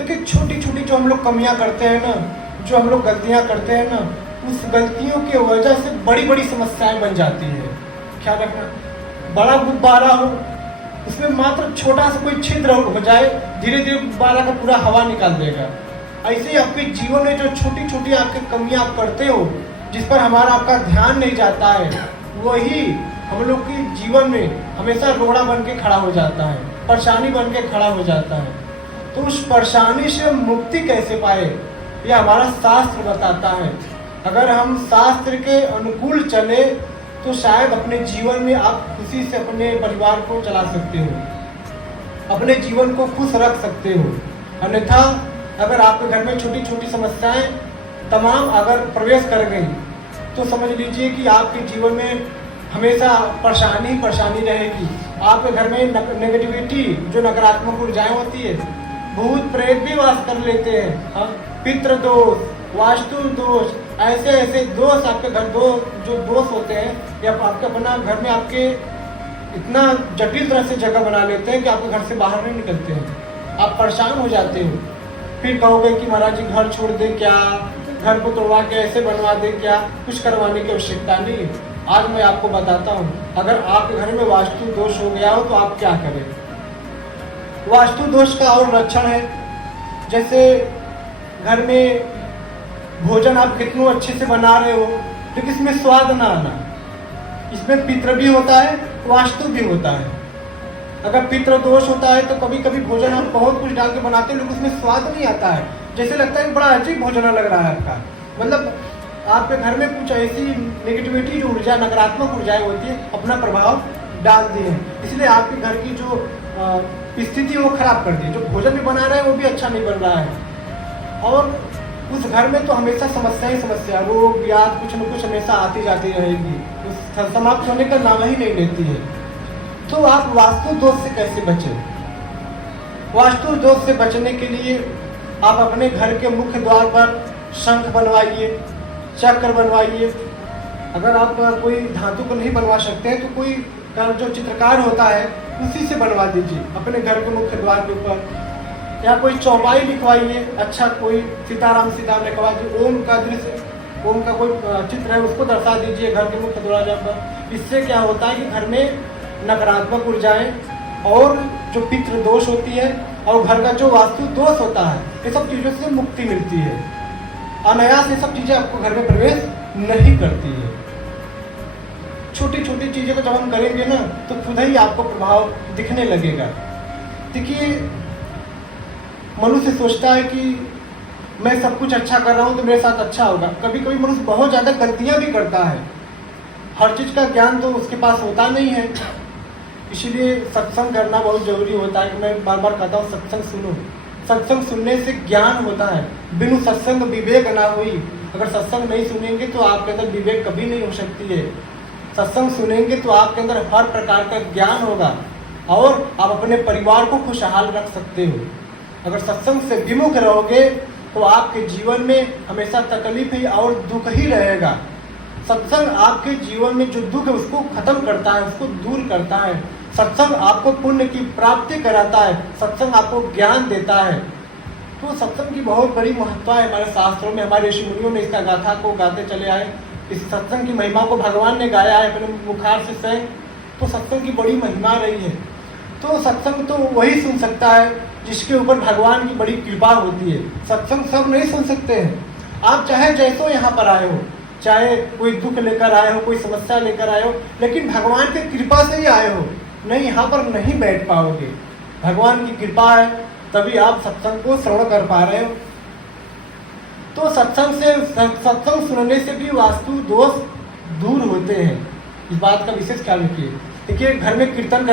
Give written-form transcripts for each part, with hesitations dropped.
देखिए छोटी छोटी जो हम लोग कमियां करते हैं ना, जो हम लोग गलतियां करते हैं ना, उस गलतियों की वजह से बड़ी बड़ी समस्याएं बन जाती है। ख्याल रखना, बड़ा गुब्बारा हो, उसमें मात्र छोटा सा कोई छिद्र हो जाए, धीरे धीरे गुब्बारा का पूरा हवा निकाल देगा। ऐसे ही आपके जीवन में जो छोटी छोटी आपकी कमियां आप करते हो, जिस पर हमारा आपका ध्यान नहीं जाता है, वही हम लोग के जीवन में हमेशा रोड़ा बन के खड़ा हो जाता है, परेशानी बन के खड़ा हो जाता है। तो उस परेशानी से मुक्ति कैसे पाए, यह हमारा शास्त्र बताता है। अगर हम शास्त्र के अनुकूल चले तो शायद अपने जीवन में आप खुशी से अपने परिवार को चला सकते हो, अपने जीवन को खुश रख सकते हो। अन्यथा अगर आपके घर में छोटी छोटी समस्याएं तमाम अगर प्रवेश कर गई तो समझ लीजिए कि आपके जीवन में हमेशा परेशानी परेशानी रहेगी। आपके घर में नेगेटिविटी, जो नकारात्मक ऊर्जाएं होती है, भूत प्रेत भी वास कर लेते हैं। हाँ, पितृ दोष, वास्तु दोष, ऐसे ऐसे दोष आपके घर जो दोष होते हैं, या आपके अपना घर में आपके इतना जटिल तरह से जगह बना लेते हैं कि आपके घर से बाहर नहीं निकलते हैं। आप परेशान हो जाते हो, फिर कहोगे कि महाराज जी घर छोड़ दे क्या, घर को तोड़वा के ऐसे बनवा दे क्या, कुछ करवाने की आवश्यकता नहीं है। आज मैं आपको बताता हूँ, अगर आपके घर में वास्तु दोष हो गया हो तो आप क्या करें। वास्तु दोष का और लक्षण है, जैसे घर में भोजन आप कितनों अच्छे से बना रहे हो लेकिन इसमें स्वाद ना आना। इसमें पितृ भी होता है, वास्तु भी होता है। अगर पितृ दोष होता है तो कभी कभी भोजन आप बहुत कुछ डाल के बनाते हो लेकिन उसमें स्वाद नहीं आता है, जैसे लगता है बड़ा अजीब भोजन लग रहा है आपका। मतलब आपके घर में कुछ ऐसी नेगेटिविटी, जो ऊर्जा, नकारात्मक ऊर्जाएं होती है, अपना प्रभाव डाल दी है। इसलिए आपके घर की जो स्थिति वो खराब कर दी। जो भोजन भी बना रहे हैं वो भी अच्छा नहीं बन रहा है, और उस घर में तो हमेशा समस्या ही समस्या, रोग व्याध कुछ न कुछ हमेशा आती जाती रहेगी, उस समाप्त होने का नाम ही नहीं लेती है। तो आप वास्तु दोष से कैसे बचें? वास्तु दोष से बचने के लिए आप अपने घर के मुख्य द्वार पर शंख बनवाइए, चक्र बनवाइए। अगर आप कोई धातु को नहीं बनवा सकते हैं तो कोई जो चित्रकार होता है उसी से बनवा दीजिए अपने घर के मुख्य द्वार के ऊपर, या कोई चौपाई लिखवाइए। अच्छा, कोई सीताराम सीताराम लिखवा दीजिए, ओम का दृश्य, ओम का कोई चित्र है उसको दर्शा दीजिए घर के मुख्य दरवाजा पर। इससे क्या होता है कि घर में नकारात्मक ऊर्जाएं और जो पितृ दोष होती है और घर का जो वास्तु दोष होता है, ये सब चीज़ों से मुक्ति मिलती है। अनायास ये सब चीज़ें आपको घर में प्रवेश नहीं करती है। छोटी छोटी चीज़ों को जब हम करेंगे ना तो खुद ही आपको प्रभाव दिखने लगेगा। देखिए, मनुष्य सोचता है कि मैं सब कुछ अच्छा कर रहा हूँ तो मेरे साथ अच्छा होगा। कभी कभी मनुष्य बहुत ज़्यादा गलतियाँ भी करता है, हर चीज़ का ज्ञान तो उसके पास होता नहीं है। इसीलिए सत्संग करना बहुत ज़रूरी होता है। कि मैं बार बार कहता हूँ, सत्संग सुनो। सत्संग सुनने से ज्ञान होता है, बिनु सत्संग विवेक ना हुई। अगर सत्संग नहीं सुनेंगे तो आपके अंदर विवेक कभी नहीं हो सकती है। सत्संग सुनेंगे तो आपके अंदर हर प्रकार का ज्ञान होगा और आप अपने परिवार को खुशहाल रख सकते हो। अगर सत्संग से विमुख रहोगे तो आपके जीवन में हमेशा तकलीफ ही और दुख ही रहेगा। सत्संग आपके जीवन में जो दुख है उसको खत्म करता है, उसको दूर करता है। सत्संग आपको पुण्य की प्राप्ति कराता है, सत्संग आपको ज्ञान देता है। तो सत्संग की बहुत बड़ी महत्ता है हमारे शास्त्रों में। हमारे ऋषि मुनियों ने इसका गाथा को गाते चले आए। इस सत्संग की महिमा को भगवान ने गाया है अपने मुखार से स्वयं। तो सत्संग की बड़ी महिमा रही है। तो सत्संग तो वही सुन सकता है जिसके ऊपर भगवान की बड़ी कृपा होती है। सत्संग सब नहीं सुन सकते हैं। आप चाहे जैसो यहाँ पर आए हो, चाहे कोई दुख लेकर आए हो, कोई समस्या लेकर आए हो, लेकिन भगवान की कृपा से ही आए हो, नहीं यहाँ पर नहीं बैठ पाओगे। भगवान की कृपा है तभी आप सत्संग को श्रवण कर पा रहे हो। तो सत्संग सुनने से भी वास्तु दोष दूर होते हैं। इस बात का विशेष ख्याल रखिए। देखिए, घर में कीर्तन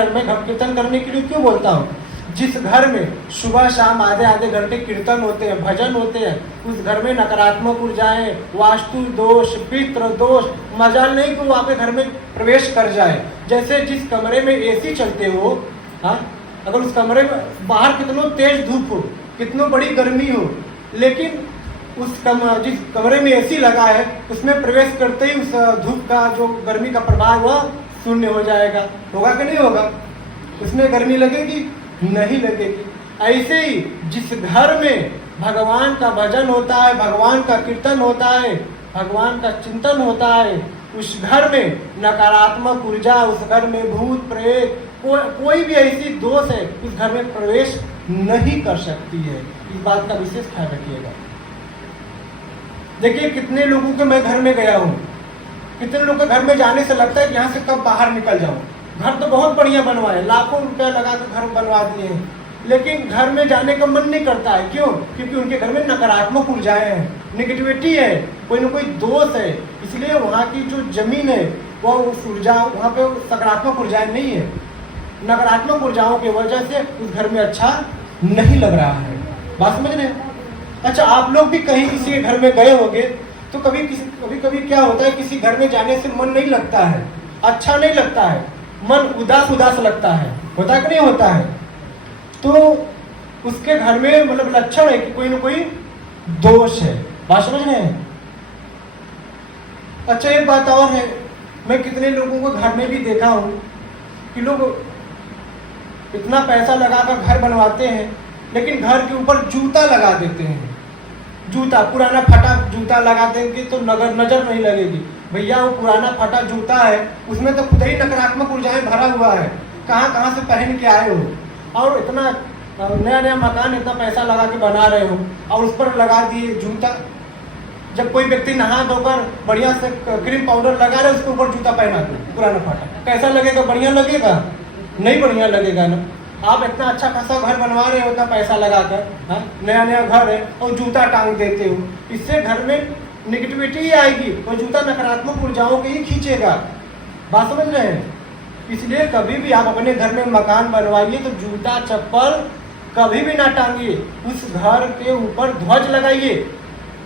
करने के लिए क्यों बोलता हूँ? जिस घर में सुबह शाम आधे आधे घंटे कीर्तन होते हैं, भजन होते हैं, उस घर में नकारात्मक ऊर्जाएं, वास्तु दोष, पितृ दोष, मजाल नहीं कि वो आपके घर में प्रवेश कर जाए। जैसे जिस कमरे में एसी चलते हो, हाँ, अगर उस कमरे में बाहर कितनों तेज धूप हो, कितनों बड़ी गर्मी हो, लेकिन जिस कमरे में एसी लगा है उसमें प्रवेश करते ही उस धूप का जो गर्मी का प्रभाव वह शून्य हो जाएगा। होगा कि नहीं होगा? उसमें गर्मी लगेगी? नहीं लगेगी। ऐसे ही जिस घर में भगवान का भजन होता है, भगवान का कीर्तन होता है, भगवान का चिंतन होता है, उस घर में नकारात्मक ऊर्जा, उस घर में भूत प्रेत कोई भी ऐसी दोष है उस घर में प्रवेश नहीं कर सकती है। इस बात का विशेष ख्याल रखिएगा। देखिए कितने लोगों के मैं घर में गया हूँ, कितने लोगों के घर में जाने से लगता है कि यहाँ से कब बाहर निकल जाऊँ। घर तो बहुत बढ़िया बनवाए, लाखों रुपया लगा कर घर बनवा दिए हैं, लेकिन घर में जाने का मन नहीं करता है। क्यों? क्योंकि उनके घर में नकारात्मक ऊर्जाएं हैं, नेगेटिविटी है, कोई ना कोई दोष है। इसलिए वहाँ की जो जमीन है वो उस ऊर्जा, वहाँ पे सकारात्मक ऊर्जाएं नहीं है। नकारात्मक ऊर्जाओं की वजह से उस घर में अच्छा नहीं लग रहा है। बात समझ रहे हैं? अच्छा, आप लोग भी कहीं किसी के घर में गए होंगे तो कभी क्या होता है, किसी घर में जाने से मन नहीं लगता है, अच्छा नहीं लगता है, मन उदास उदास लगता है, होता है कि नहीं होता है? तो उसके घर में मतलब लक्षण है कि कोई ना कोई दोष है। बात समझ रहे हैं? अच्छा, एक बात और है, मैं कितने लोगों को घर में भी देखा हूं कि लोग इतना पैसा लगाकर घर बनवाते हैं लेकिन घर के ऊपर जूता लगा देते हैं। जूता, पुराना फटा जूता लगा देंगे तो नजर नहीं लगेगी। भैया वो पुराना फटा जूता है, उसमें तो खुद ही नकारात्मक ऊर्जाएं भरा हुआ है, कहाँ से पहन के आए हो, और इतना नया मकान इतना पैसा लगा के बना रहे हो और उस पर लगा दिए जूता। जब कोई व्यक्ति नहा धोकर बढ़िया से क्रीम पाउडर लगा रहे उसके ऊपर जूता पहना दो पुराना फाटा, कैसा लगेगा? बढ़िया लगेगा? नहीं बढ़िया लगेगा ना। आप इतना अच्छा खासा घर बनवा रहे हो, इतना पैसा लगाकर, नया घर है और जूता टांग देते हो, इससे घर में निगेटिविटी ही आएगी और जूता नकारात्मक ऊर्जाओं के ही खींचेगा। बात समझ रहे हैं? इसलिए कभी भी आप अपने घर में मकान बनवाइए तो जूता चप्पल कभी भी ना टांगिए, उस घर के ऊपर ध्वज लगाइए,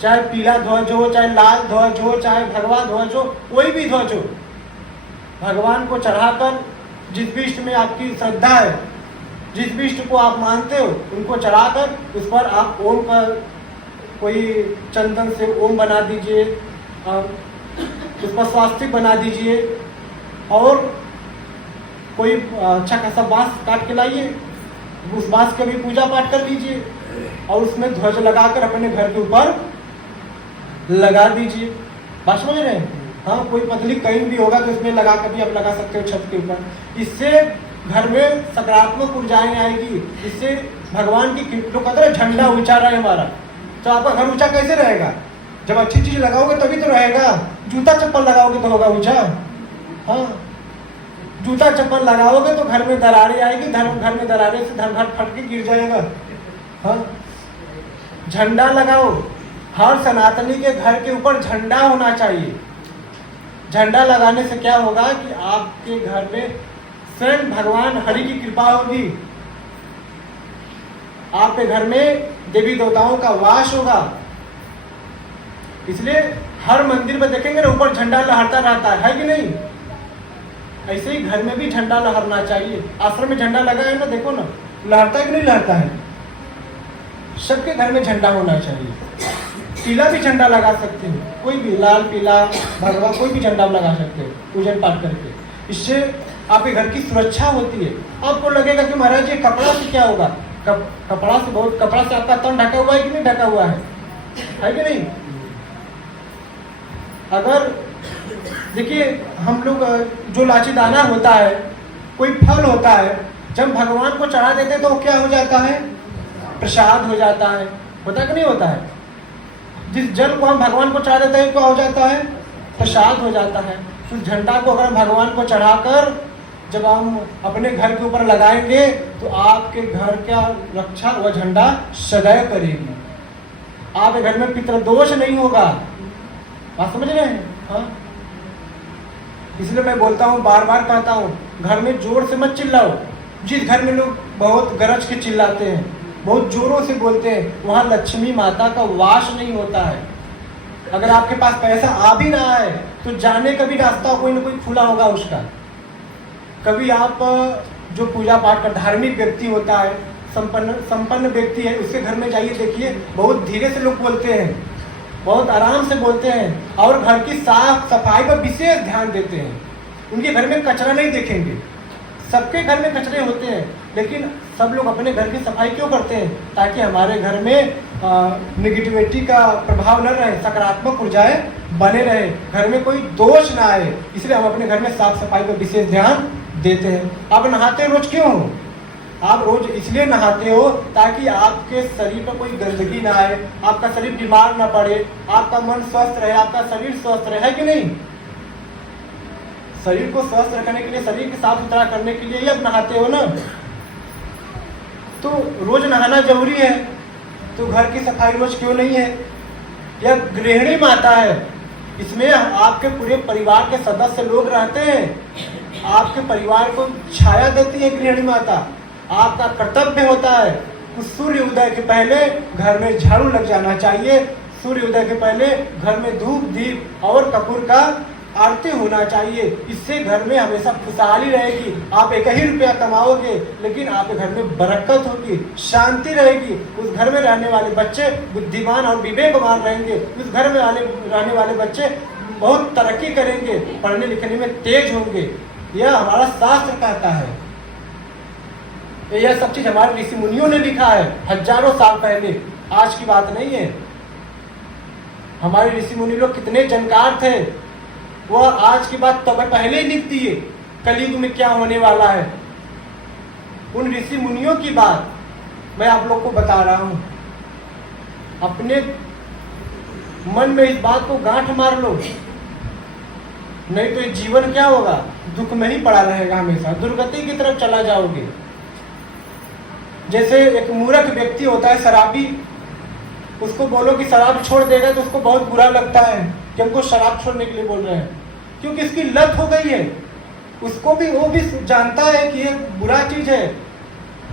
चाहे पीला ध्वज हो, चाहे लाल ध्वज हो, चाहे भगवा ध्वज हो, कोई भी ध्वज हो, भगवान को चढ़ाकर, जिस भी इष्ट में आपकी श्रद्धा है, जिस भी इष्ट को आप मानते हो उनको चढ़ाकर उस पर आप ओम का कोई चंदन से ओम बना दीजिए, उस पर स्वास्तिक बना दीजिए और कोई अच्छा खासा बांस काट के लाइए, उस बांस का भी पूजा पाठ कर लीजिए और उसमें ध्वज लगाकर अपने घर के ऊपर लगा दीजिए। बात समझ रहे हैं? हाँ, कोई पतली कहीं भी होगा तो उसमें लगा कर भी आप लगा सकते हो छत के ऊपर। इससे घर में सकारात्मक ऊर्जाएं आएगी, इससे भगवान की लोग कहते हैं झंडा ऊंचा रहे हमारा, तो आपका घर ऊंचा कैसे रहेगा? जब अच्छी चीज लगाओगे तभी तो रहेगा। जूता चप्पल लगाओगे तो होगा ऊंचा? हाँ, जूता चप्पल लगाओगे तो घर में दरारें आएगी, घर में दरारें से घर फट के गिर जाएगा। हाँ, झंडा लगाओ, हर सनातनी के घर के ऊपर झंडा होना चाहिए। झंडा लगाने से क्या होगा कि आपके घर में स्वयं भगवान हरि की कृपा होगी, आपके घर में देवी देवताओं का वास होगा। इसलिए हर मंदिर में देखेंगे ना ऊपर झंडा लहरता रहता है कि नहीं? ऐसे ही घर में भी झंडा लहरना चाहिए। आश्रम में झंडा लगा है ना, देखो ना, लहरता है कि नहीं लहरता है? सबके घर में झंडा होना चाहिए। पीला भी झंडा लगा सकते हो, कोई भी लाल पीला भगवा कोई भी झंडा लगा सकते हो पूजन पाठ करके। इससे आपके घर की सुरक्षा होती है। आपको लगेगा कि महाराज ये कपड़ा से क्या होगा? कपड़ा से आपका तन ढका हुआ है कि नहीं ढका हुआ है कि नहीं? अगर देखिए हम लोग जो लाची दाना होता है, कोई फल होता है, जब भगवान को चढ़ा देते तो क्या हो जाता है? प्रसाद हो जाता है। होता कि नहीं होता है? जिस जल को हम भगवान को चढ़ा देते हैं क्या हो जाता है? प्रसाद हो जाता है। उस झंडा को अगर हम भगवान को चढ़ाकर जब हम अपने घर के ऊपर लगाएंगे तो आपके घर का रक्षा वह झंडा सदैव करेगी। आपके घर में पितृदोष नहीं होगा। बात समझ रहे हैं? हाँ, इसलिए मैं बोलता हूँ, बार बार कहता हूँ, घर में जोर से मत चिल्लाओ। जिस घर में लोग बहुत गरज के चिल्लाते हैं, बहुत जोरों से बोलते हैं, वहाँ लक्ष्मी माता का वास नहीं होता है। अगर आपके पास पैसा आ भी ना आए तो जाने का भी रास्ता कोई ना कोई खुला होगा उसका। कभी आप जो पूजा पाठ का धार्मिक व्यक्ति होता है, संपन्न व्यक्ति है, उसके घर में जाइए, देखिए बहुत धीरे से लोग बोलते हैं, बहुत आराम से बोलते हैं और घर की साफ सफाई पर विशेष ध्यान देते हैं। उनके घर में कचरा नहीं देखेंगे। सबके घर में कचरे होते हैं, लेकिन सब लोग अपने घर की सफाई क्यों करते हैं? ताकि हमारे घर में निगेटिविटी का प्रभाव न रहे, सकारात्मक ऊर्जाएं बने रहे, घर में कोई दोष ना आए, इसलिए हम अपने घर में साफ सफाई पर विशेष ध्यान देते हैं। आप नहाते रोज क्यों हो? आप रोज इसलिए नहाते हो ताकि आपके शरीर पर कोई गंदगी ना आए, आपका शरीर बीमार ना पड़े, आपका मन स्वस्थ रहे, आपका शरीर स्वस्थ रहे, है कि नहीं? शरीर को स्वस्थ रखने के लिए, शरीर को साफ सुथरा करने के लिए ही आप नहाते हो ना। तो रोज नहाना जरूरी है, तो घर की सफाई रोज क्यों नहीं है? यह गृहिणी माता है, इसमें आपके पूरे परिवार के सदस्य लोग रहते हैं, आपके परिवार को छाया देती है गृहिणी माता। आपका कर्तव्य होता है उस सूर्य उदय के पहले घर में झाड़ू लग जाना चाहिए, सूर्य उदय के पहले घर में धूप दीप और कपूर का आरती होना चाहिए। इससे घर में हमेशा खुशहाली रहेगी। आप 1 ही रुपया कमाओगे लेकिन आपके घर में बरकत होगी, शांति रहेगी। उस घर में रहने वाले बच्चे बुद्धिमान और विवेकवान रहेंगे, उस घर में रहने वाले बच्चे बहुत तरक्की करेंगे, पढ़ने लिखने में तेज होंगे। यह हमारा शास्त्र कहता है, यह सब चीज हमारे ऋषि मुनियों ने लिखा है हजारों साल पहले, आज की बात नहीं है। हमारे ऋषि मुनि लोग कितने जानकार थे, वह आज की बात तब पहले ही लिख दिए कलयुग में क्या होने वाला है। उन ऋषि मुनियों की बात मैं आप लोग को बता रहा हूं। अपने मन में इस बात को गांठ मार लो, नहीं तो जीवन क्या होगा, दुख में ही पड़ा रहेगा, हमेशा दुर्गति की तरफ चला जाओगे। जैसे एक मूर्ख व्यक्ति होता है, शराबी, उसको बोलो कि शराब छोड़ देगा तो उसको बहुत बुरा लगता है कि हमको शराब छोड़ने के लिए बोल रहे हैं, क्योंकि इसकी लत हो गई है। उसको भी, वो भी जानता है कि ये बुरा चीज है,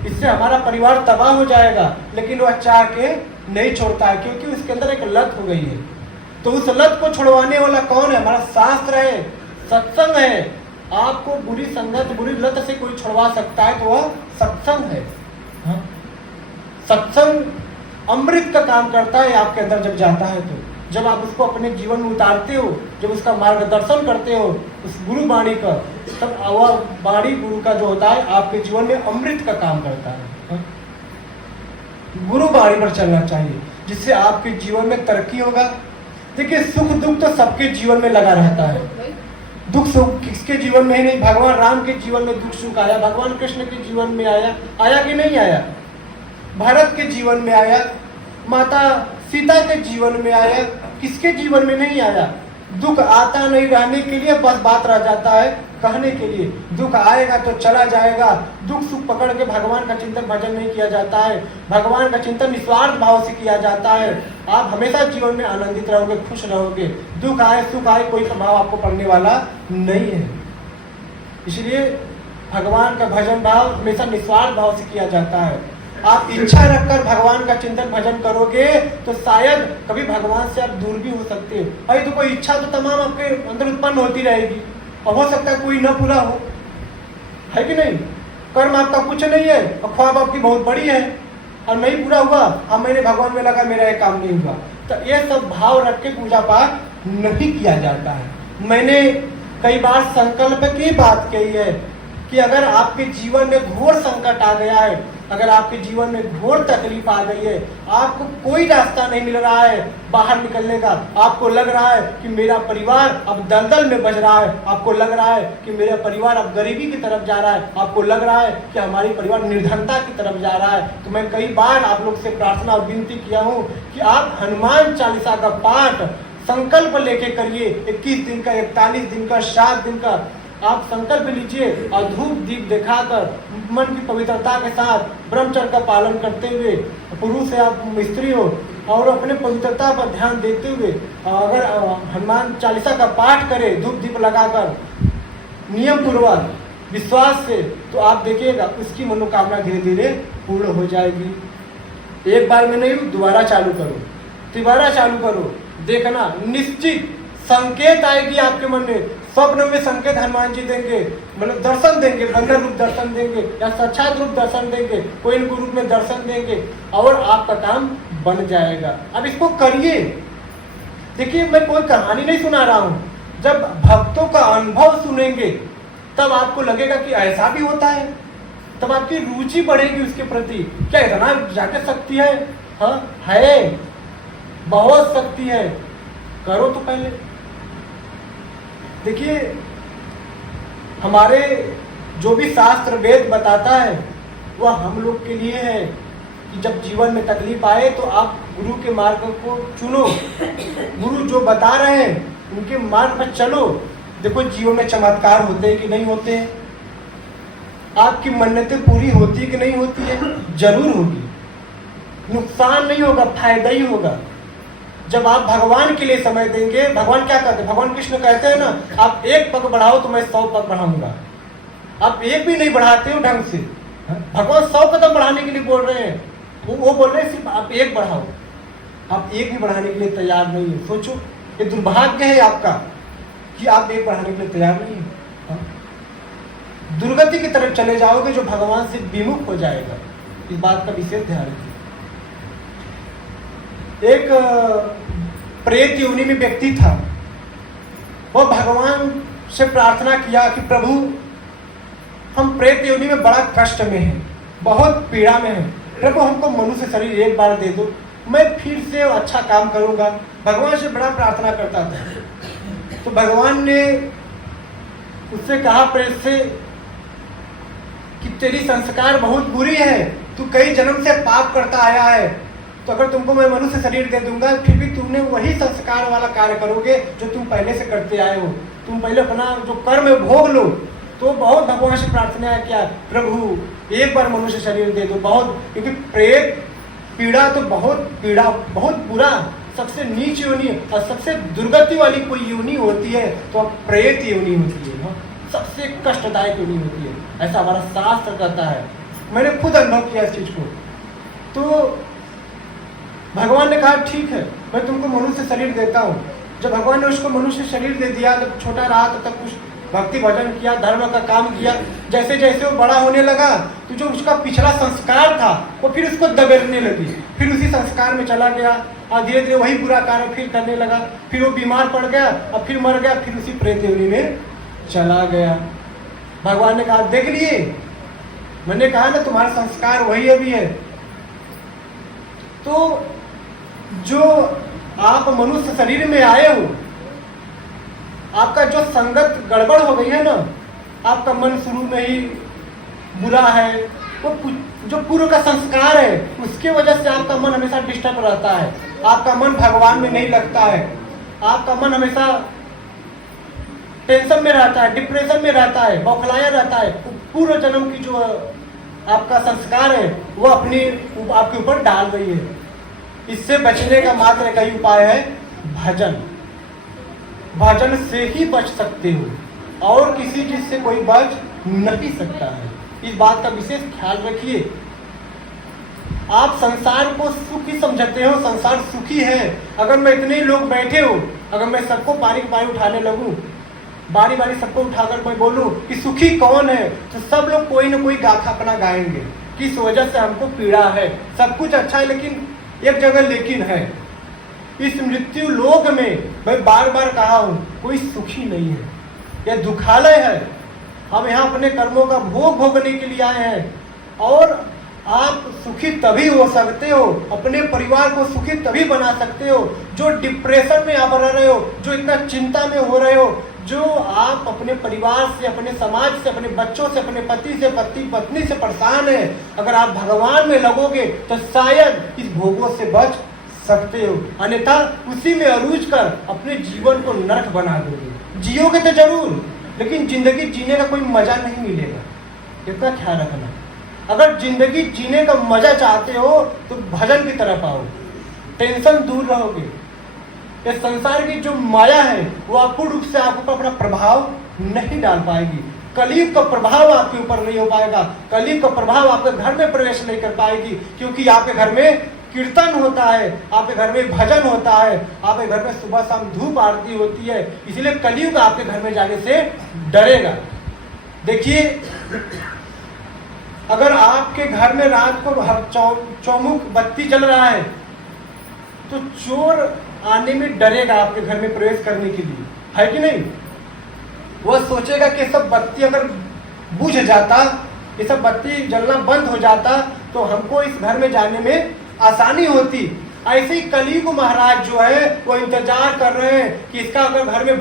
इससे हमारा परिवार तबाह हो जाएगा, लेकिन वह चाह के नहीं छोड़ता है क्योंकि उसके अंदर एक लत हो गई है। तो उस लत को छुड़वाने वाला कौन है? हमारा शास्त्र है, सत्संग है। आपको बुरी संगत, बुरी लत से कोई छुड़वा सकता है तो वह सत्संग है। सत्संग अमृत का काम करता है आपके अंदर जब जाता है, तो जब आप उसको अपने जीवन में उतारते हो, जब उसका मार्गदर्शन करते हो उस गुरु वाणी का, तब वह वाणी गुरु का जो होता है आपके जीवन में अमृत का काम करता है। गुरु वाणी पर चलना चाहिए जिससे आपके जीवन में तरक्की होगा। देखिए, सुख दुख तो सबके जीवन में लगा रहता है। दुख सुख किसके जीवन में ही नहीं, भगवान राम के जीवन में दुख सुख आया, भगवान कृष्ण के जीवन में आया कि नहीं आया? भरत के जीवन में आया, माता सीता के जीवन में आया, किसके जीवन में नहीं आया? दुख आता नहीं रहने के लिए बस बात रह जाता है कहने के लिए। दुख आएगा तो चला जाएगा। दुख सुख पकड़ के भगवान का चिंतन भजन नहीं किया जाता है, भगवान का चिंतन निस्वार्थ भाव से किया जाता है। आप हमेशा जीवन में आनंदित रहोगे, खुश रहोगे। दुख आए सुख आए कोई प्रभाव आपको पड़ने वाला नहीं है। इसलिए भगवान का भजन भाव हमेशा निस्वार्थ भाव से किया जाता है। आप इच्छा रखकर भगवान का चिंतन भजन करोगे तो शायद कभी भगवान से आप दूर भी हो सकते हो। अरे तो कोई इच्छा तो तमाम आपके अंदर उत्पन्न होती रहेगी और हो सकता है कोई न पूरा हो, है कि नहीं? कर्म आपका कुछ नहीं है और ख्वाब आपकी बहुत बड़ी है और नहीं पूरा हुआ, अब मैंने भगवान में लगा मेरा ये काम नहीं हुआ। तो ये सब भाव रख के पूजा पाठ नहीं किया जाता है। मैंने कई बार संकल्प की बात कही है कि अगर आपके जीवन में घोर संकट आ गया है, अगर आपके जीवन में घोर तकलीफ आ गई है, आपको कोई रास्ता नहीं मिल रहा है बाहर निकलने का, आपको लग रहा है कि मेरा परिवार अब दलदल में बज रहा है, आपको लग रहा है कि मेरा परिवार अब गरीबी की तरफ जा रहा है, आपको लग रहा है कि हमारी परिवार निर्धनता की तरफ जा रहा है, तो मैं कई बार आप लोग से प्रार्थना और विनती किया हूँ कि आप हनुमान चालीसा का पाठ संकल्प लेके करिए। 21 दिन का, 41 दिन का, 7 दिन का आप संकल्प लीजिए और धूप दीप दिखाकर मन की पवित्रता के साथ ब्रह्मचर्य का पालन करते हुए, पुरुष है आप स्त्री हो, और अपने पवित्रता पर ध्यान देते हुए अगर हनुमान चालीसा का पाठ करें धूप दीप लगाकर नियम पूर्वक विश्वास से, तो आप देखिएगा उसकी मनोकामना धीरे धीरे पूर्ण हो जाएगी। एक बार में नहीं, दोबारा चालू करो, तिबारा चालू करो, देखना निश्चित संकेत आएगी आपके मन में। स्वप्न में संकेत हनुमान जी देंगे, मतलब दर्शन देंगे, बंदर रूप दर्शन देंगे या साक्षात रूप दर्शन देंगे, कोई इनको रूप में दर्शन देंगे और आपका काम बन जाएगा। अब इसको करिए। देखिए, मैं कोई कहानी नहीं सुना रहा हूँ, जब भक्तों का अनुभव सुनेंगे तब आपको लगेगा कि ऐसा भी होता है। तब आपकी रुचि बढ़ेगी उसके प्रति। क्या इतना जाके शक्ति है? हाँ है, बहुत शक्ति है, करो तो पहले। देखिए, हमारे जो भी शास्त्र वेद बताता है वह हम लोग के लिए है कि जब जीवन में तकलीफ आए तो आप गुरु के मार्ग को चुनो, गुरु जो बता रहे हैं उनके मार्ग पर चलो। देखो, जीवन में चमत्कार होते हैं कि नहीं होते हैं, आपकी मन्नतें पूरी होती है कि नहीं होती है, जरूर होगी। नुकसान नहीं होगा, फायदा ही होगा। जब आप भगवान के लिए समय देंगे, भगवान क्या कहते हैं? भगवान कृष्ण कहते हैं ना, आप एक पग बढ़ाओ तो मैं 100 पग बढ़ाऊंगा। आप एक भी नहीं बढ़ाते हो ढंग से, भगवान 100 कदम बढ़ाने के लिए बोल रहे हैं। वो बोल रहे हैं सिर्फ आप एक बढ़ाओ, आप एक भी बढ़ाने के लिए तैयार नहीं है। सोचो, ये दुर्भाग्य है आपका कि आप एक बढ़ाने के लिए तैयार नहीं है। दुर्गति की तरफ चले जाओगे जो भगवान से विमुख हो जाएगा। इस बात का विशेष ध्यान रखिए। एक प्रेत योनि में व्यक्ति था, वह भगवान से प्रार्थना किया कि प्रभु, हम प्रेत योनि में बड़ा कष्ट में हैं, बहुत पीड़ा में हैं, प्रभु हमको मनुष्य शरीर एक बार दे दो, मैं फिर से अच्छा काम करूंगा। भगवान से बड़ा प्रार्थना करता था। तो भगवान ने उससे कहा प्रेत से कि तेरी संस्कार बहुत बुरी है, तू कई जन्म से पाप करता आया है, तो अगर तुमको मैं मनुष्य शरीर दे दूंगा फिर भी तुमने वही संस्कार वाला कार्य करोगे जो तुम पहले से करते आए हो। तुम पहले अपना जो कर्म भोग लो। तो बहुत भगवान से प्रार्थना किया, प्रभु एक बार मनुष्य शरीर दे दो। बहुत, क्योंकि प्रेत पीड़ा तो बहुत बुरा, सबसे नीच योनि और सबसे दुर्गति वाली कोई योनि होती है तो प्रेत योनि होती है, सबसे कष्टदायक योनि होती है, ऐसा हमारा शास्त्र कहता है। मैंने खुद अनुभव किया इस चीज को। तो भगवान ने कहा ठीक है, मैं तुमको मनुष्य शरीर देता हूँ। जब भगवान ने उसको मनुष्य शरीर दे दिया, जब छोटा रहा तब तक कुछ भक्ति भजन किया, धर्म का काम किया। जैसे जैसे वो बड़ा होने लगा तो जो उसका पिछला संस्कार था वो फिर उसको दबेड़ने लगी, फिर उसी संस्कार में चला गया और धीरे धीरे वही बुरा कार्य फिर करने लगा। फिर वो बीमार पड़ गया और फिर मर गया, फिर उसी प्रेत योनि में चला गया। भगवान ने कहा देख लिए, मैंने कहा ना तुम्हारा संस्कार वही अभी है। तो जो आप मनुष्य शरीर में आए हो, आपका जो संगत गड़बड़ हो गई है ना, आपका मन शुरू में ही बुरा है, वो जो पूर्व का संस्कार है उसके वजह से आपका मन हमेशा डिस्टर्ब रहता है, आपका मन भगवान में नहीं लगता है, आपका मन हमेशा टेंशन में रहता है, डिप्रेशन में रहता है, बौखलाया रहता है। पूर्व जन्म की जो आपका संस्कार है वो आपके ऊपर डाल रही है। इससे बचने का मात्र एक ही उपाय है, भजन। भजन से ही बच सकते हो और किसी चीज से कोई बच नहीं सकता है। इस बात का विशेष ख्याल रखिए। आप संसार को सुखी समझते हो, संसार सुखी है। अगर मैं इतने लोग बैठे हो, अगर मैं सबको बारी बारी उठाने लगूं, बारी बारी सबको उठाकर मैं बोलूं कि सुखी कौन है, तो सब लोग कोई ना कोई गाथा अपना गाएंगे, किस वजह से हमको पीड़ा है। सब कुछ अच्छा है लेकिन एक जगह लेकिन है। इस मृत्यु लोक में मैं बार बार कहा हूं, कोई सुखी नहीं है, यह दुखालय है। हम यहाँ अपने कर्मों का भोग भोगने के लिए आए हैं और आप सुखी तभी हो सकते हो, अपने परिवार को सुखी तभी बना सकते हो जो डिप्रेशन में आप रह रहे हो, जो इतना चिंता में हो रहे हो, जो आप अपने परिवार से, अपने समाज से, अपने बच्चों से, अपने पति से, पत्नी से परेशान है। अगर आप भगवान में लगोगे तो शायद इस भोगों से बच सकते हो, अन्यथा उसी में अरूझ कर अपने जीवन को नरक बना दोगे। जियोगे तो जरूर लेकिन जिंदगी जीने का कोई मजा नहीं मिलेगा, इतना ख्याल रखना। अगर जिंदगी जीने का मजा चाहते हो तो भजन की तरफ आओ, टेंशन दूर रहोगे। ये संसार की जो माया है वो अपूर्ण रूप से आपके ऊपर अपना प्रभाव नहीं डाल पाएगी। कलयुग का प्रभाव आपके ऊपर नहीं हो पाएगा, कलयुग का प्रभाव आपके घर में प्रवेश नहीं कर पाएगी, क्योंकि आपके घर में कीर्तन होता है, आपके घर में भजन होता है, आपके घर में सुबह शाम धूप आरती होती है। इसलिए कलयुग आपके घर में जाने से डरेगा। देखिए, अगर आपके घर में रात को चौमुख बत्ती जल रहा है तो चोर आने में डरेगा आपके घर में प्रवेश करने के लिए, है कि नहीं? वह सोचेगा कि सब बत्ती अगर बुझ जाता ये सब बत्ती जलना बंद हो जाता तो हमको इस घर में जाने में आसानी होती। ऐसे ही कली को महाराज जो है वो इंतजार कर रहे हैं कि इसका अगर घर में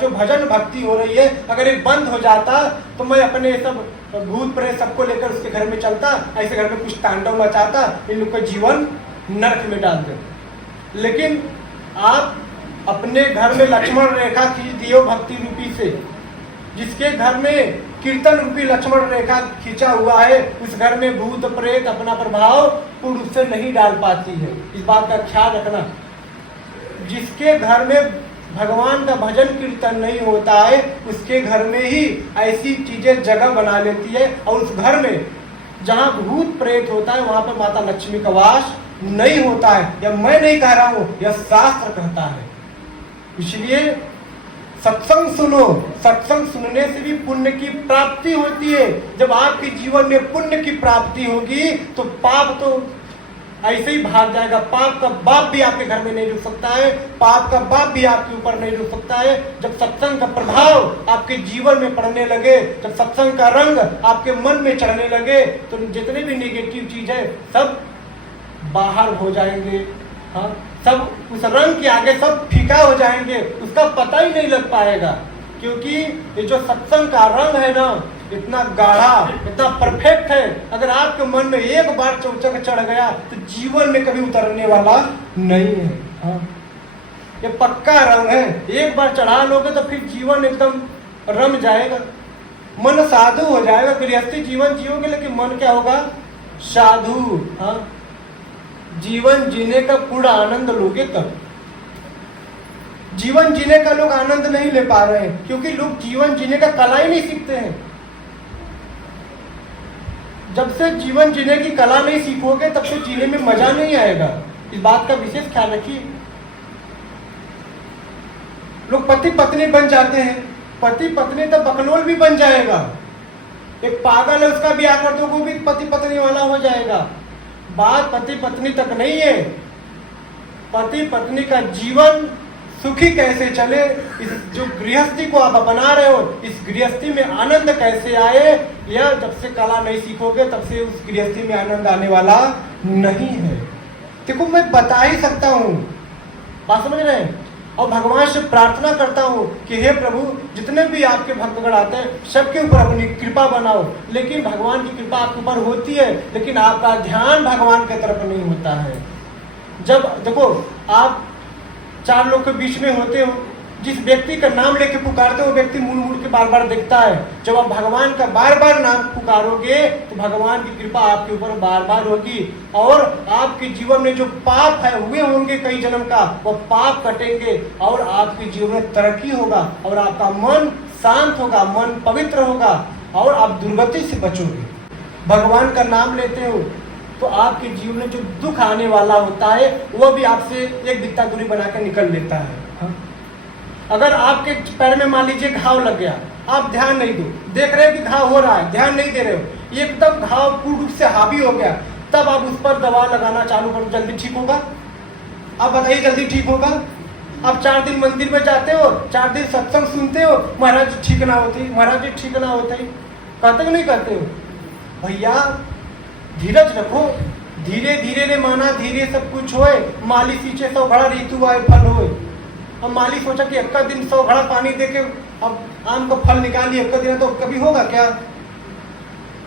जो भजन भक्ति हो रही है अगर ये बंद हो जाता तो मैं अपने सब भूत प्रेत सबको लेकर उसके घर में चलता, ऐसे घर में कुछ तांडव मचाता, इन लोग का जीवन नरक में डाल दे। लेकिन आप अपने घर में लक्ष्मण रेखा खींच दियो भक्ति रूपी से। जिसके घर में कीर्तन रूपी लक्ष्मण रेखा खींचा हुआ है उस घर में भूत प्रेत अपना प्रभाव पूर्ण रूप से नहीं डाल पाती है। इस बात का ख्याल रखना। जिसके घर में भगवान का भजन कीर्तन नहीं होता है उसके घर में ही ऐसी चीजें जगह बना लेती है, और उस घर में जहाँ भूत प्रेत होता है वहां पर माता लक्ष्मी का वास नहीं होता है। यह मैं नहीं कह रहा हूं, यह शास्त्र कहता है। इसलिए सत्संग सुनो, सत्संग सुनने से भी पुण्य की प्राप्ति होती है। जब आपके जीवन में पुण्य की प्राप्ति होगी तो पाप तो ऐसे ही भाग जाएगा। पाप का बाप भी आपके घर में नहीं रुक सकता है, पाप का बाप भी आपके ऊपर नहीं रुक सकता है। जब सत्संग का प्रभाव आपके जीवन में पड़ने लगे, जब सत्संग का रंग आपके मन में चढ़ने लगे तो जितने भी नेगेटिव चीज है सब बाहर हो जाएंगे। हाँ, सब उस रंग के आगे सब फीका हो जाएंगे, उसका पता ही नहीं लग पाएगा। क्योंकि ये जो सत्संग का रंग है ना इतना गाढ़ा, इतना परफेक्ट है, अगर आपके मन में एक बार चौचक चढ़ गया तो जीवन में कभी उतरने वाला नहीं है। हाँ, ये पक्का रंग है, एक बार चढ़ा लोगे तो फिर जीवन एकदम रम जाएगा, मन साधु हो जाएगा। गृहस्थी जीवन जियोगे लेकिन मन क्या होगा? साधु। हाँ, जीवन जीने का पूर्ण आनंद लोगे तब। जीवन जीने का लोग आनंद नहीं ले पा रहे हैं क्योंकि लोग जीवन जीने का कला ही नहीं सीखते हैं। जब से जीवन जीने की कला नहीं सीखोगे तब से जीने में मजा नहीं आएगा। इस बात का विशेष ख्याल रखिए। लोग पति पत्नी बन जाते हैं, पति पत्नी तो बकलोल भी बन जाएगा। एक पागल है उसका ब्याह कर दो वो भी पति पत्नी वाला हो जाएगा। बात पति पत्नी तक नहीं है, पति पत्नी का जीवन सुखी कैसे चले, इस जो गृहस्थी को आप अपना रहे हो इस गृहस्थी में आनंद कैसे आए, यह जब से कला नहीं सीखोगे तब से उस गृहस्थी में आनंद आने वाला नहीं है। देखो मैं बता ही सकता हूँ, बात समझ रहे हैं। और भगवान से प्रार्थना करता हूँ कि हे प्रभु जितने भी आपके भक्तगण आते हैं सबके ऊपर अपनी कृपा बनाओ। लेकिन भगवान की कृपा आपके ऊपर होती है लेकिन आपका ध्यान भगवान की तरफ नहीं होता है। जब देखो आप चार लोग के बीच में होते हो, जिस व्यक्ति का नाम लेके पुकारते हो वो व्यक्ति मुड़ मुड़ के बार बार देखता है। जब आप भगवान का बार बार नाम पुकारोगे तो भगवान की कृपा आपके ऊपर बार बार होगी और आपके जीवन में जो पाप है हुए होंगे कई जन्म का वो पाप कटेंगे और आपके जीवन में तरक्की होगा और आपका मन शांत होगा, मन पवित्र होगा और आप दुर्गति से बचोगे। भगवान का नाम लेते हो तो आपके जीवन में जो दुख आने वाला होता है वो भी आपसे एक बित्ता दूरी बना के निकल लेता है। हाँ? अगर आपके पैर में मान लीजिए घाव लग गया, आप ध्यान नहीं दो, देख रहे हो कि घाव हो रहा है, ध्यान नहीं दे रहे हो, एकदम घाव पूर्ण रूप से हावी हो गया, तब आप उस पर दवा लगाना चालू करो, जल्दी ठीक होगा? आप बताइए जल्दी ठीक होगा? आप 4 दिन मंदिर में जाते हो, 4 दिन सत्संग सुनते हो, महाराज ठीक ना होती, महाराज जी ठीक ना होते, कहते कि नहीं कहते हो? भैया धीरज रखो, धीरे धीरे ने माना धीरे सब कुछ होए, माली सींचे 100 घड़ा ऋतु आए फल होए। अब माली सोचा कि 1 दिन 100 घड़ा पानी देके अब आम का फल निकालिए, 1 दिन तो कभी होगा क्या?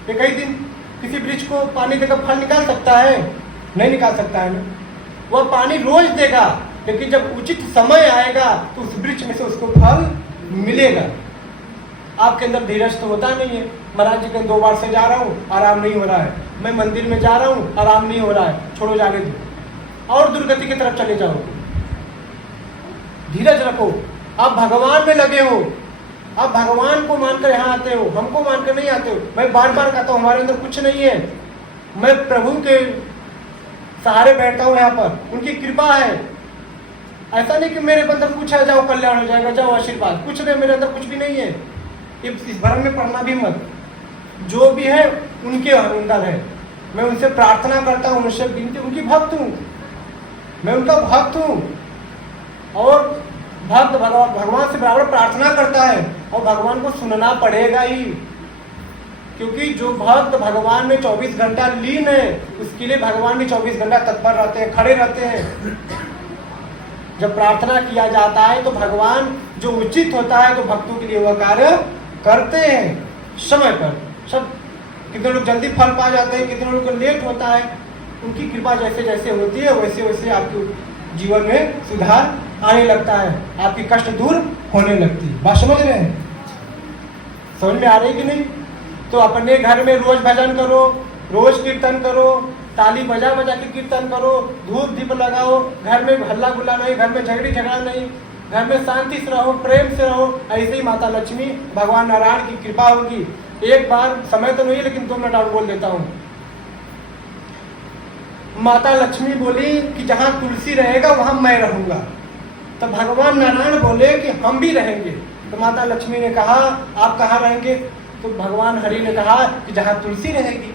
एक ही दिन किसी वृक्ष को पानी देकर फल निकाल सकता है? नहीं निकाल सकता है ना। वह पानी रोज देगा लेकिन जब उचित समय आएगा तो उस वृक्ष में से उसको फल मिलेगा। आपके अंदर धीरज तो होता नहीं है। महाराज जी के 2 बार से जा रहा हूँ आराम नहीं हो रहा है, मैं मंदिर में जा रहा हूँ आराम नहीं हो रहा है, छोड़ो जाने दो और दुर्गति की तरफ चले जाओ। धीरज रखो, आप भगवान में लगे हो, आप भगवान को मानकर यहाँ आते हो, हमको मानकर नहीं आते हो। मैं बार बार कहता हूँ हमारे अंदर कुछ नहीं है, मैं प्रभु के सहारे बैठता हूँ यहाँ पर, उनकी कृपा है। ऐसा नहीं कि मेरे अंदर कुछ है जाओ कल्याण हो जाएगा, जाओ आशीर्वाद, कुछ नहीं, मेरे अंदर कुछ भी नहीं है। इस भ्रम में पड़ना भी मत, जो भी है उनके अंदर है। मैं उनसे प्रार्थना करता हूँ, उनसे विनती, उनकी भक्त हूँ, मैं उनका भक्त हूँ और भक्त भगवान से बराबर प्रार्थना करता है और भगवान को सुनना पड़ेगा ही। क्योंकि जो भक्त भगवान में 24 घंटा लीन है, उसके लिए भगवान भी 24 घंटा तत्पर रहते हैं, खड़े रहते हैं। जब प्रार्थना किया जाता है तो भगवान जो उचित होता है तो भक्तों के लिए वह कार्य करते हैं समय पर। सब कितने लोग जल्दी फल पा जाते हैं, कितने लोग को लेट होता है। उनकी कृपा जैसे जैसे होती है वैसे वैसे आपके जीवन में सुधार आने लगता है, आपकी कष्ट दूर होने लगती है। बात समझ रहे हैं? समझ में आ रही कि नहीं? तो अपने घर में रोज भजन करो, रोज कीर्तन करो, ताली बजा बजा के कीर्तन करो, धूप दीप लगाओ, घर में हल्ला गुल्ला नहीं, घर में झगड़ी झगड़ा नहीं, घर में शांति से रहो, प्रेम से रहो। ऐसे ही माता लक्ष्मी भगवान नारायण की कृपा होगी। एक बार समय तो नहीं लेकिन 2 मिनट और बोल देता हूँ। माता लक्ष्मी बोली कि जहाँ तुलसी रहेगा वहां मैं रहूंगा। तो भगवान नारायण बोले कि हम भी रहेंगे। तो माता लक्ष्मी ने कहा आप कहाँ रहेंगे? तो भगवान हरि ने कहा कि जहाँ तुलसी रहेगी,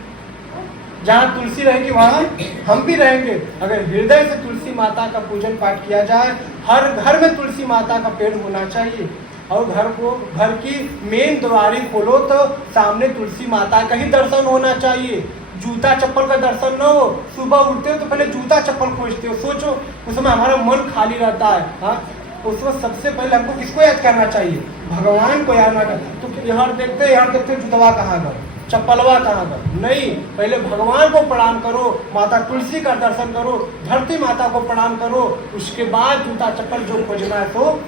जहाँ तुलसी रहेगी वहां हम भी रहेंगे। अगर हृदय से तुलसी माता का पूजन पाठ किया जाए, हर घर में तुलसी माता का पेड़ होना चाहिए, और घर की मेन द्वारी खोलो तो सामने तुलसी माता का ही दर्शन होना चाहिए। जूता चप्पल का दर्शन न हो। सुबह उठते हो तो पहले जूता चप्पल खोजते हो। सोचो उस समय हमारा मन खाली रहता है। हाँ, उसमें सबसे पहले हमको किसको याद करना चाहिए? भगवान को याद करना। तो यहाँ देखते जूतवा कहाँ गए, चप्पलवा कहाँ गए? नहीं, पहले भगवान को प्रणाम करो, माता तुलसी का दर्शन करो, धरती माता को प्रणाम करो, उसके बाद जूता चप्पल जो खोजना है तो